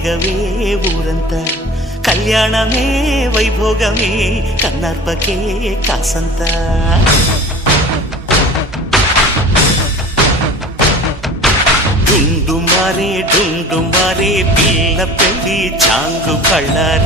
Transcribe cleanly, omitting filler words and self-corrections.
రేగవే ఊరంతా కళ్యాణమే వైభోగమే కన్నార్పకే కాసంత డుండు మారే పిల్ల పెళ్ళి చాంగు కళ్ళారి